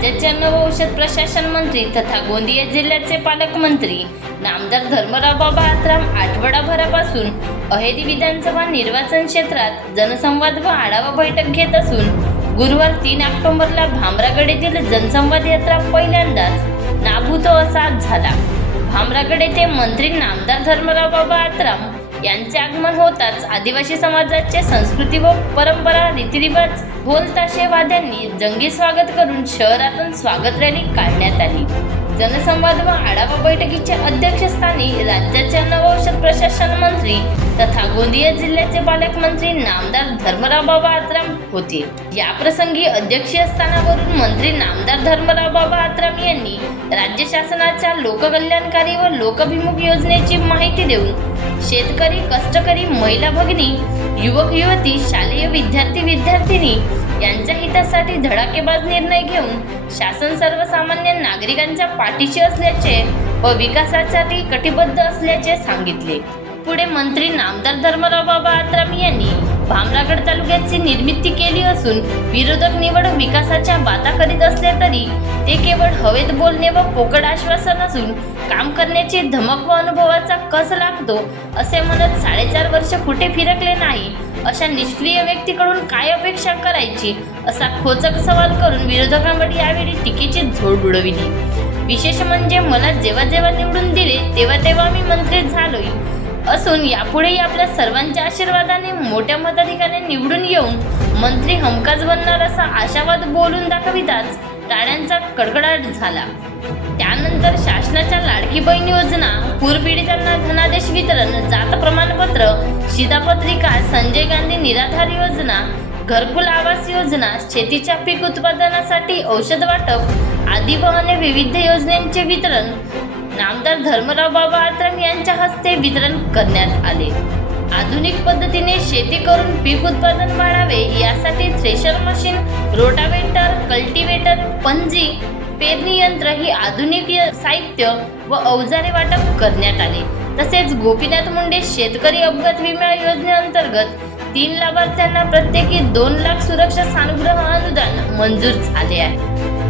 राज्याचे अन्न व औषध प्रशासन मंत्री तथा गोंदिया जिल्ह्याचे पालकमंत्री नामदार धर्मराव बाबा आत्राम आठवडाभरापासून अहेरी विधानसभा निर्वाचन क्षेत्रात जनसंवाद व आढावा बैठक घेत असून गुरुवार तीन ऑक्टोबरला भामरागड येथील जनसंवाद यात्रा पहिल्यांदाच नाभूत असा झाला. भामरागड येथे मंत्री नामदार धर्मराव बाबा आत्राम यांचे आगमन होताच आदिवासी समाजाचे संस्कृती व परंपरा रीतिरिवाज ढोलताशे वाद्यांनी जंगी स्वागत करून शहरातून स्वागत रॅली काढण्यात आली. जनसंवाद व आढावा बैठकीच्या अध्यक्षस्थानी राज्याचे अन्न औषध प्रशासन मंत्री तथा गोंदिया जिल्ह्याचे पालकमंत्री नामदार धर्मराव बाबा आत्राम होते. या प्रसंगी अध्यक्षीय स्थानावरून मंत्री नामदार धर्मराव बाबा आत्राम यांनी राज्य शासनाच्या लोककल्याणकारी व लोकभिमुख योजनेची माहिती देऊन शेतकरी कष्टकरी महिला भगिनी युवक युवती शालेय विद्यार्थी विद्यार्थिनी यांच्या हितासाठी धडाकेबाज निर्णय घेऊन शासन सर्वसामान्य नागरिकांच्या पाठीशी असल्याचे व विकासासाठी कटिबद्ध असल्याचे सांगितले. पुढे मंत्री नामदार धर्मराव बाबा आत्रामी यांनी भामरागड तालुक्याची निर्मिती केली असून विरोधक निवड विकासाच्या बाता करीत असले तरी ते केवळ हवेत बोलणे व पोकळ आश्वासन असून काम करण्याची धमक व अनुभवाचा कस लागतो असे म्हणत साडेचार वर्ष कुठे फिरकले नाही अशा निष्क्रिय व्यक्तीकडून काय अपेक्षा करायची असा खोचक सवाल करून विरोधकांवर यावेळी टीकेची झोड उडविली विशेष म्हणजे मला जेव्हा जेव्हा निवडून दिले तेव्हा तेव्हा मी मंत्री झालोय. असून यापुढेही आपल्या सर्वांच्या आशीर्वादाने मोठ्या मताधिकाने निवडून येऊन मंत्री हमखास बनणार असा आशावाद बोलून दाखविताच टाळ्यांचा कडकडाट झाला. त्यानंतर शासनाच्या लाडकी बहीण योजना पूरपीडितांना धनादेश वितरण जात प्रमाणपत्र शिधापत्रिका संजय गांधी निराधार योजना घरकुल आवास योजना शेतीच्या पीक उत्पादनासाठी औषध वाटप आदी वाहने विविध योजनांचे वितरण. नामदार धर्मराव बाबा आत्रम यांच्या हस्ते वितरण करण्यात आले. आधुनिक पद्धतीने शेती करून पीक उत्पादन वाढावे यासाठी थ्रेशर मशीन रोटावेटर कल्टिवेटर पंजी पेरणी यंत्र ही आधुनिक साहित्य व अवजारे वाटप करण्यात आले. तसेच गोपीनाथ मुंडे शेतकरी अपघात विमा योजनेअंतर्गत तीन लाभार्थ्यांना प्रत्येकी दोन लाख सुरक्षा सानुग्रह अनुदान मंजूर झाले आहे.